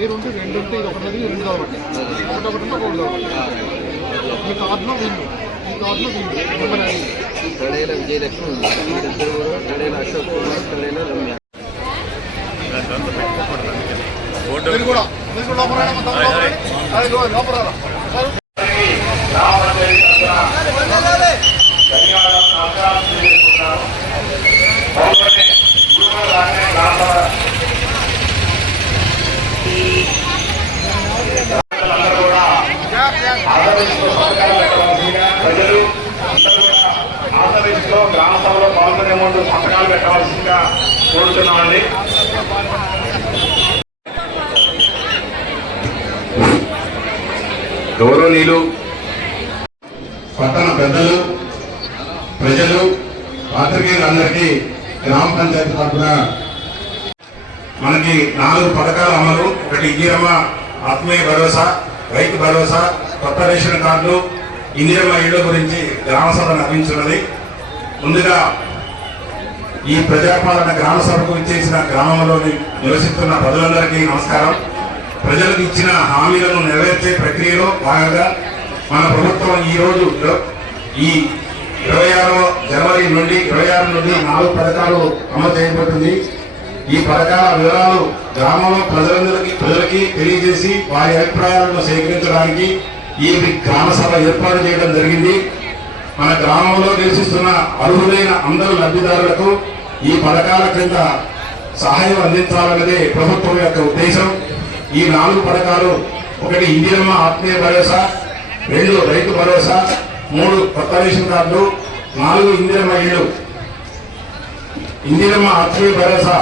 పేరు ఉంటే రెండు ఉంటే ఇది ఒకటి రెండు కాబట్టి ఒకటి ఒకటి ఈ కార్డులో వీళ్ళు ఈ కార్డులో వీళ్ళు తడేల విజయలక్ష్మి ఉంది, తడేల అశోక్ కుమార్, తడేల రమ్య. ప్రజలు ఆంధ్రప్రదేశ్లో గ్రామ సభలో పాల్గొనే ముందు సంతకాలు పెట్టవలసిందిగా కోరుతున్నామండి. గౌరవనీయులు పట్టణ పెద్దలు, ప్రజలు, పాత్రికేయులందరికీ గ్రామ పంచాయతీ తరఫున మనకి 4 పథకాల అమలు. ఒకటి ఇందిరమ్మ ఆత్మీయ భరోసా, రైతు భరోసా, కొత్త రేషన్ కార్డులు, ఇందిరమ్మ ఇళ్ల గురించి గ్రామ సభ నిర్వహించున్నది. ముందుగా ఈ ప్రజాపాలన గ్రామ సభకు ఇచ్చేసిన గ్రామంలోని నివసిస్తున్న ప్రజలందరికీ నమస్కారం. ప్రజలకు ఇచ్చిన హామీలను నెరవేర్చే ప్రక్రియలో భాగంగా మన ప్రభుత్వం ఈ రోజు ఈ 26 జనవరి నుండి 26 నుండి 4 పథకాలు అమలు చేయబోతుంది. ఈ పథకాల వివరాలు గ్రామంలో ప్రజలకి తెలియజేసి వారి అభిప్రాయాలను సేకరించడానికి ఈ గ్రామ సభ ఏర్పాటు చేయడం జరిగింది. మన గ్రామంలో నివసిస్తున్న అర్హులైన అందరు లబ్ధిదారులకు ఈ పథకాల క్రింద సహాయం అందించాలన్నదే ప్రభుత్వం యొక్క ఉద్దేశం. ఈ 4 పథకాలు: 1 ఇందిరమ్మ ఆత్మీయ భరోసా, 2 రైతు భరోసా, 3 కొత్త రేషన్ కార్డులు, 4 ఇందిరమ్మ ఇళ్ళు. ఇందిరమ్మ ఆత్మీయ భరోసా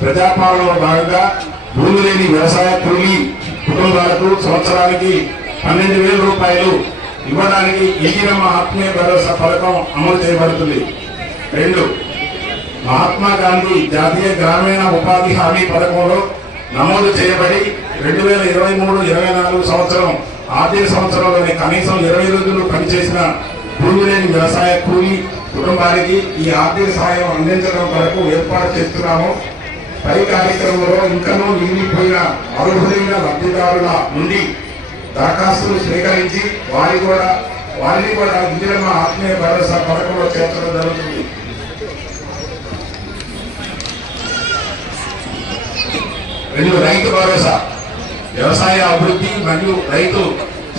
ప్రజాపాలనలో భాగంగా భూమి లేని వ్యవసాయ కూలీ కుటుంబాలకు సంవత్సరానికి 12,000 రూపాయలు ఇవ్వడానికి ఇందిరమ్మ ఆత్మీయ భరోసా పథకం అమలు చేయబడుతుంది. 2 మహాత్మా గాంధీ జాతీయ గ్రామీణ ఉపాధి హామీ పథకంలో నమోదు చేయబడి 2023-24 సంవత్సరం ఆర్థిక సంవత్సరంలోని కనీసం 20 రోజులు పనిచేసిన భూమి లేని వ్యవసాయ కూలీ కుటుంబానికి ఈ ఆర్థిక సహాయం అందించడం కొరకు ఏర్పాటు చేస్తున్నాము. పై కార్యక్రమంలో ఇంకనూ మిగిలిపోయిన అర్హులైన లబ్ధిదారుల నుండి దరఖాస్తులు స్వీకరించి వారిని కూడా ఇందిరమ్మ ఆత్మీయ భరోసా పథకంలో చేర్చడం జరుగుతుంది. 2 రైతు భరోసా వ్యవసాయ అభివృద్ధి మరియు రైతు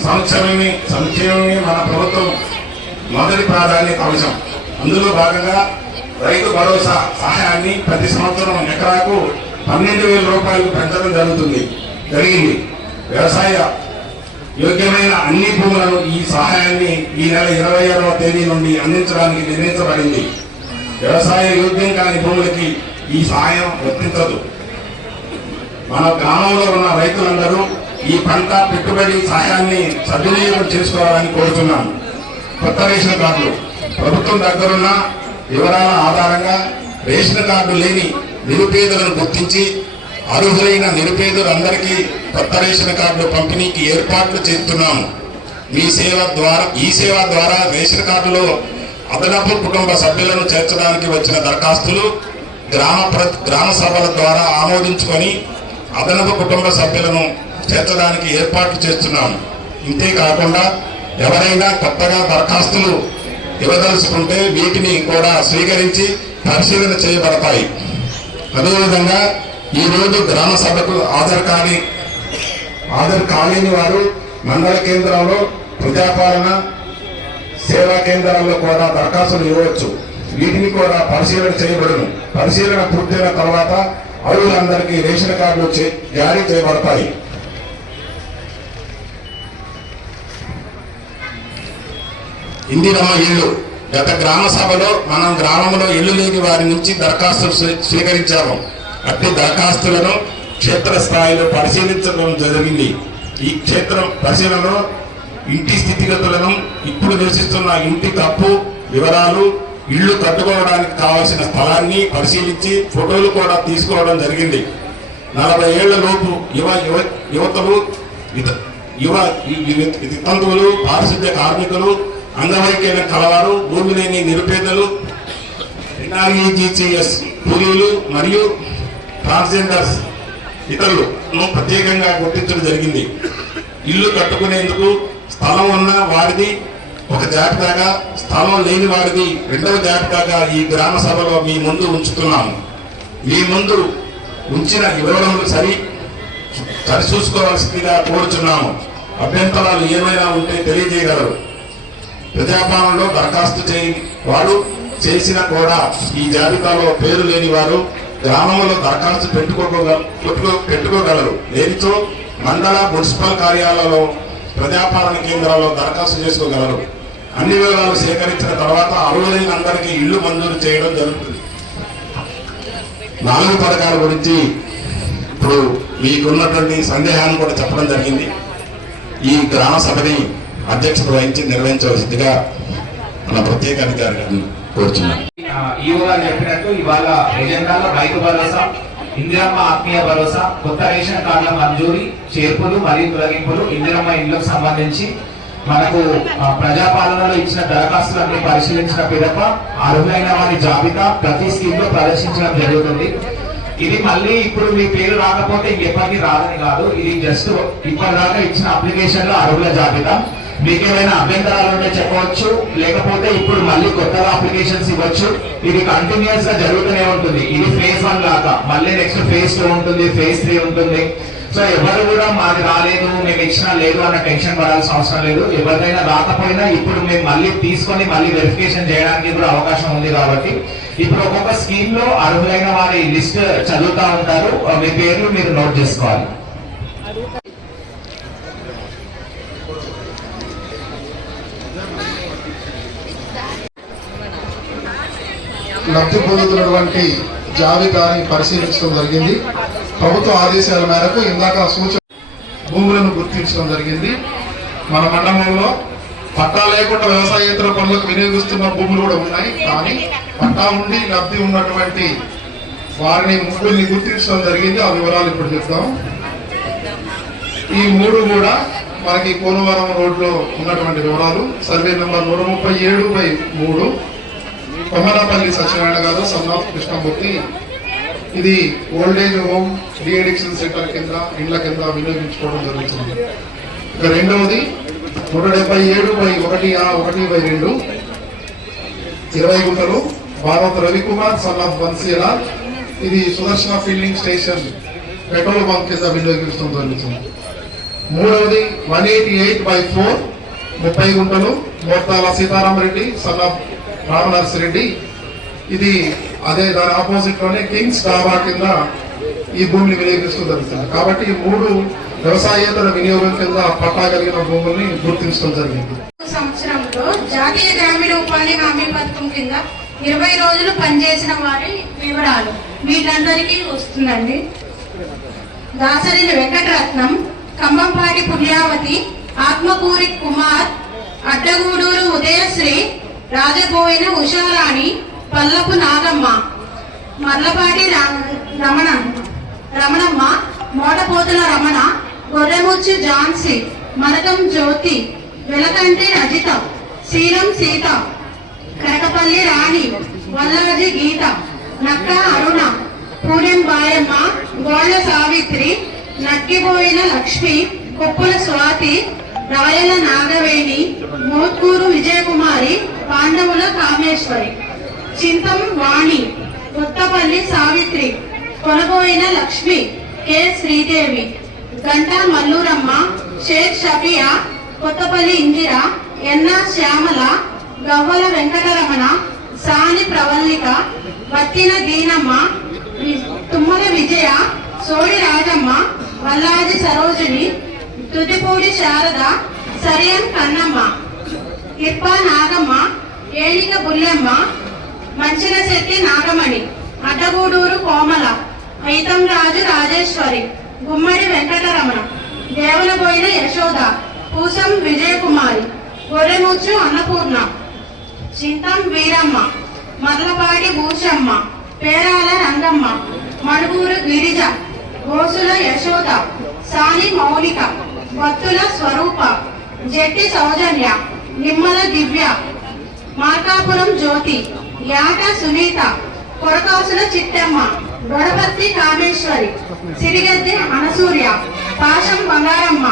సంక్షేమమే మన ప్రభుత్వం మొదటి ప్రాధాన్యత అంశం. అందులో భాగంగా రైతు భరోసా సహాయాన్ని ప్రతి సంవత్సరం ఎకరాకు 12,000 రూపాయలు పెంచడం జరిగింది. వ్యవసాయ యోగ్యమైన అన్ని భూములను ఈ సహాయాన్ని ఈ నెల 26వ తేదీ నుండి అందించడానికి నిర్ణయించబడింది. వ్యవసాయ యోగ్యం కాని భూములకి ఈ సహాయం వర్తించదు. మన గ్రామంలో ఉన్న రైతులందరూ ఈ పంట పెట్టుబడి సహాయాన్ని సద్వినియోగం చేసుకోవాలని కోరుతున్నాను. కొత్త రేషన్ కార్డులు ప్రభుత్వం దగ్గరున్న వివరాల ఆధారంగా రేషన్ కార్డు లేని నిరుపేదలను గుర్తించి అర్హులైన నిరుపేదలందరికీ కొత్త రేషన్ కార్డులు పంపిణీకి ఏర్పాట్లు చేస్తున్నాము. ఈ సేవ ద్వారా రేషన్ కార్డులో అదనపు కుటుంబ సభ్యులను చేర్చడానికి వచ్చిన దరఖాస్తులు గ్రామ సభల ద్వారా ఆమోదించుకొని అదనపు కుటుంబ సభ్యులను చేర్చడానికి ఏర్పాట్లు చేస్తున్నాము. ఇంతేకాకుండా ఎవరైనా కొత్తగా దరఖాస్తులు ఇవ్వదలుచుకుంటే వీటిని కూడా స్వీకరించి పరిశీలన చేయబడతాయి. అదేవిధంగా ఈ రోజు గ్రామ సభకు హాజరు కాలేని వారు మండల కేంద్రంలో ప్రజాపాలన సేవా కేంద్రాల్లో కూడా దరఖాస్తులు ఇవ్వవచ్చు. వీటిని కూడా పరిశీలన చేయబడును. పరిశీలన పూర్తయిన తర్వాత అర్హులందరికీ రేషన్ కార్డులు జారీ చేయబడతాయి. ఇందిరమ్మ ఇల్లు. గత గ్రామ సభలో మనం గ్రామంలో ఇల్లు లేని వారి నుంచి దరఖాస్తులు స్వీకరించాము. అట్టి దరఖాస్తులను క్షేత్రస్థాయిలో పరిశీలించడం జరిగింది. ఈ క్షేత్ర పరిశీలనలో ఇంటి స్థితిగతులను, ఇప్పుడు నివసిస్తున్న ఇంటి తప్పు వివరాలు, ఇళ్లు కట్టుకోవడానికి కావలసిన స్థలాన్ని పరిశీలించి ఫోటోలు కూడా తీసుకోవడం జరిగింది. 40 ఏళ్ల లోపు యువతలు, వితంతువులు, పారిశుద్ధ్య కార్మికులు, అంగవైకల్యం కలవారు, భూమి లేని నిరుపేదలు, NREGCS కూలీలు మరియు ట్రాన్స్జెండర్స్ ఇతరులను ప్రత్యేకంగా గుర్తించడం జరిగింది. ఇల్లు కట్టుకునేందుకు స్థలం ఉన్న వారిది ఒక జాబితాగా, స్థలం లేని వారిది రెండవ జాబితాగా ఈ గ్రామ సభలో మీ ముందు ఉంచుతున్నాము. మీ ముందు ఉంచిన వివరములు సరిచూసుకోవాల్సిందిగా కోరుచున్నాము. అభ్యంతరాలు ఏమైనా ఉంటే తెలియజేయగలరు. ప్రజాపాలనలో దరఖాస్తు చేయని వారు చేసినా కూడా ఈ జాబితాలో పేరు లేని వారు గ్రామంలో దరఖాస్తు పెట్టుకోగలరు. లేనిచో మండల, మున్సిపల్ కార్యాలయాల్లో, ప్రజాపాలన కేంద్రాల్లో దరఖాస్తు చేసుకోగలరు. అన్ని వివరాలు సేకరించిన తర్వాత అర్హులైన అందరికీ ఇళ్లు మంజూరు చేయడం జరుగుతుంది. 4 పథకాల గురించి ఇప్పుడు మీకున్నటువంటి సందేహాన్ని కూడా చెప్పడం జరిగింది. ఈ గ్రామ సభని అధ్యక్షత వహించి నిర్వహించవలసిందిగా మన ప్రత్యేక అధికారులను కోరుతున్నాను. ఈవో గారు చెప్పినట్టు ఇవాళ ఎజెండాలో రైతు భరోసా, ఇందిరమ్మ ఆత్మీయ భరోసా, కొత్త రేషన్ కార్డుల మంజూరీ, చేర్పులు మరియు తొలగింపులు, ఇందిరమ్మ ఇండ్లకు సంబంధించి మనకు ప్రజాపాలనలో ఇచ్చిన దరఖాస్తులన్నీ పరిశీలించిన పిదప అర్హులైన వారి జాబితా ప్రతి స్కీమ్ లో ప్రదర్శించడం జరుగుతుంది. ఇది మళ్ళీ ఇప్పుడు మీ పేరు రాకపోతే ఇంకెప్పటికీ రాదని కాదు. ఇది జస్ట్ ఇప్పటిదాకా ఇచ్చిన అప్లికేషన్ లో అర్హుల జాబితా. మీకు ఏమైనా అభ్యంతరాలు ఉంటే చెప్పవచ్చు, లేకపోతే ఇప్పుడు మళ్ళీ కొత్తగా అప్లికేషన్స్ ఇవ్వచ్చు. ఇది కంటిన్యూస్ గా జరుగుతూనే ఉంటుంది. ఇది ఫేజ్ 1 లాగా, మళ్ళీ నెక్స్ట్ ఫేజ్ 2 ఉంటుంది, ఫేజ్ 3 ఉంటుంది. సో ఎవరు కూడా మాది రాలేదు, మేము ఇచ్చినా లేదు అన్న టెన్షన్ పడాల్సిన అవసరం లేదు. ఎవరికైనా రాకపోయినా ఇప్పుడు మేము మళ్ళీ తీసుకొని మళ్ళీ వెరిఫికేషన్ చేయడానికి కూడా అవకాశం ఉంది. కాబట్టి ఇప్పుడు ఒక్కొక్క స్కీమ్ లో అర్హులైన వారి లిస్ట్ చదువుతా ఉంటారు. మీ పేర్లు మీరు నోట్ చేసుకోవాలి. లబ్ధి పొందుతున్నటువంటి జాబితాని పరిశీలించడం జరిగింది. ప్రభుత్వ ఆదేశాల మేరకు ఇందాక సూచన భూములను గుర్తించడం జరిగింది. మన మండలంలో పట్టా లేకుండా వ్యవసాయేతర పనులకు వినియోగిస్తున్న భూములు కూడా ఉన్నాయి. కానీ పట్టా ఉండి లబ్ధి ఉన్నటువంటి వారిని ముగ్గురిని గుర్తించడం జరిగింది. ఆ వివరాలు ఇప్పుడు చెప్తాం. ఈ 3 కూడా మనకి కోనవరం రోడ్లో ఉన్నటువంటి వివరాలు. సర్వే నెంబర్ 137/3, కొమ్మనపల్లి సత్యనారాయణ గారు, సన్నాఫ్ కృష్ణమూర్తి. ఇది ఓల్డేజ్ హోమ్ డీఅడిక్షన్ సెంటర్ కింద, ఇండ్ల కింద వినియోగించుకోవడం జరుగుతుంది. ఇక రెండవది 177/1A/1/2, 20 గుంటలు, భారత్ రవికుమార్ సన్నాఫ్ బన్సీలా. ఇది సుదర్శన ఫిల్లింగ్ స్టేషన్ పెట్రోల్ బంక్ కింద వినియోగించడం జరుగుతుంది. మూడవది 188/4, 30 గుంటలు, మోర్తాల సీతారామరెడ్డి సన్నాఫ్ రామనర్సిరెడ్డి. ఇది అదే దాని ఆపోజిట్ లోనే కింగ్స్ డాబా కింద ఈ భూమిని వినియోగిస్తూ జరుగుతుంది. కాబట్టి ఈ 3 వ్యవసాయేతర వినియోగం కింద పట్టా కలిగిన భూముల్ని గుర్తించడం జరిగింది. సంవత్సరంలో జాతీయ గ్రామీణ ఉపాధి హామీ పథకం కింద 20 రోజులు పనిచేసిన వారి వివరాలు వీళ్ళందరికీ వస్తుందండి. దాసరిని వెంకటరత్నం, కంబంపాటి పుణ్యావతి, ఆత్మకూరి కుమార్, అడ్డగూడూరు ఉదయశ్రీ, రాజబోయిన ఉషారాణి, పల్లపు నాగమ్మ, మర్లపాటి రమణమ్మ, మోటపోతుల రమణ, గొర్రెముచ్చు ఝాన్సీ, మరకం జ్యోతి, వెలకంటి రజిత, శ్రీరం సీత, కరకపల్లి రాణి, వల్లాజి గీత, నక్క అరుణ, పూలెం బాయమ్మ, గోళ్ల సావిత్రి, నక్కిపోయిన లక్ష్మి, కొప్పుల స్వాతి, రాయల నాగవేణి, మోత్కూరు విజయకుమారి, పాండవుల కామేశ్వరి, చింతం వాణి, కొత్తపల్లి సావిత్రి, కొనబోయిన లక్ష్మి, కె శ్రీదేవి, గంటా మల్లూరమ్మ, షేక్ షఫియా, కొత్తపల్లి ఇందిర, ఎన్ఆర్ శ్యామల, గవ్వల వెంకటరమణ, సాని ప్రవల్లిక, వత్తిన దీనమ్మ, తుమ్మల విజయ, సోడి రాజమ్మ, వల్లాది సరోజిని, తుదిపూడి శారద, సరియన్ కన్నమ్మ, ఇప్ప నాగమ్మ, ఏలిక బుల్లెమ్మ, మంచిన శెట్టి నాగమణి, అడ్డగూడూరు కోమల, ఐతం రాజు రాజేశ్వరి, గుమ్మడి వెంకటరమణ, దేవలబోయిన యశోద, పూసం విజయకుమారి, గొర్రెముచ్చు అన్నపూర్ణ, చింతం వీరమ్మ, మర్లపాటి భూషమ్మ, పేరాల రంగమ్మ, మడుగూరు గిరిజ, గోసుల యశోద, సాని మౌలిక, వత్తుల స్వరూప, జట్టి సౌజన్య, నిమ్మల దివ్య, మార్కాపురం జ్యోతి, యాట సునీత, కొరకాసుల చిట్టమ్మ, గొడపత్తి కామేశ్వరి, సిరిగద్దె అనసూర్య, పాశం బంగారమ్మ,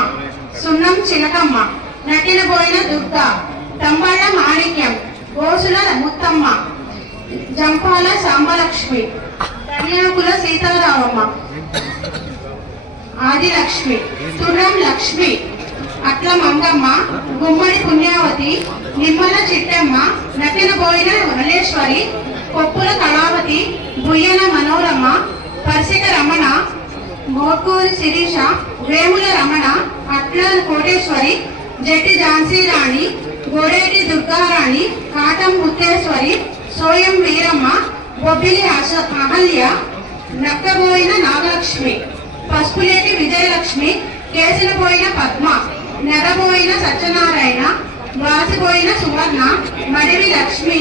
సున్నం చిలకమ్మ, నటినబోయిన దుర్గా, తంబళ్ళ మాణిక్యం, గోసుల ముత్తమ్మ, జంపాల సాంబలక్ష్మి, కన్యాకుల సీతారామమ్మ, ఆదిలక్ష్మి, తుర్రం లక్ష్మి, అట్ల మంగమ్మ, గుమ్మడి పుణ్యావతి, నిమ్మల చిట్టమ్మ, నటినబోయిన వనలేశ్వరి, కొప్పుల కళావతి, బుయ్యన మనోరమ, పర్సిక రమణ, మోర్కూరి శిరీష, వేముల రమణ, అట్ల కోటేశ్వరి, జట్టి ఝాన్సీ రాణి, గోడేటి దుర్గారాణి, కాటం ముత్తేశ్వరి, సోయం వీరమ్మ, బొబ్బిలి అహల్య, నక్కబోయిన నాగలక్ష్మి, పసుపులేటి విజయలక్ష్మి, కేసినపోయిన పద్మ, నెరబోయిన సత్యనారాయణ, వాసిపోయిన సువర్ణ, మడివి లక్ష్మి,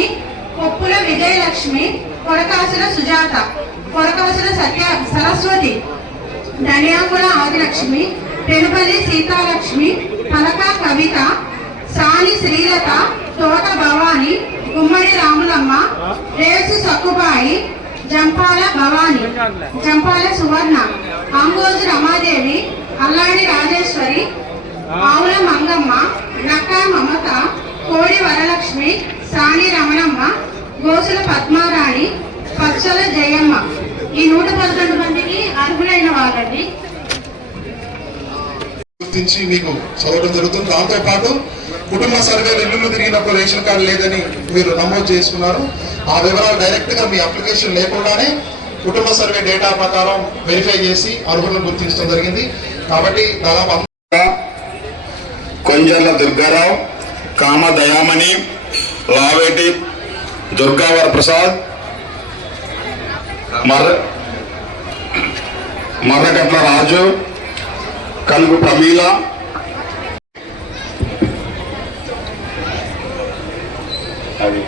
కొప్పుల విజయలక్ష్మి, కొరకాసుల సుజాత, కొరకాసుల సరస్వతి, ధనియాకుల ఆదిలక్ష్మి, పెనుపల్లి సీతాలక్ష్మి, పలక కవిత, సాని శ్రీలత, తోట భవాని, గుమ్మడి రాములమ్మ, రేసు సక్కుబాయి, జంపాల భవాని, జంపాల సువర్ణ, అంగోజు రమాదేవి, అల్లాడి రాజేశ్వరి, ఆవుల మంగమ్మ, నక్క మమత, కోడి వరలక్ష్మి, సాని రమణమ్మ, గోసుల పద్మారాణి, పచ్చల జయమ్మ. ఈ 111 మందికి అర్హులైన వాళ్ళండి. గుర్తించి మీకు చదవడం జరుగుతుంది. దాంతో పాటు కుటుంబ సర్వేలు ఇల్లు తిరిగినప్పుడు రేషన్ కార్డు లేదని మీరు నమోదు చేసుకున్నారు. ఆ వివరాలు డైరెక్ట్ గా మీ అప్లికేషన్ లేకుండానే కుటుంబ సర్వే డేటా ప్రకారం వెరిఫై చేసి అర్హులను గుర్తించడం జరిగింది. కాబట్టి దాదాపు కొంజర్ల దుర్గారావు, కామ దయామణి, లావేటి దుర్గావర ప్రసాద్, మర్రగట్ల రాజు, కలుగు ప్రమీల, అది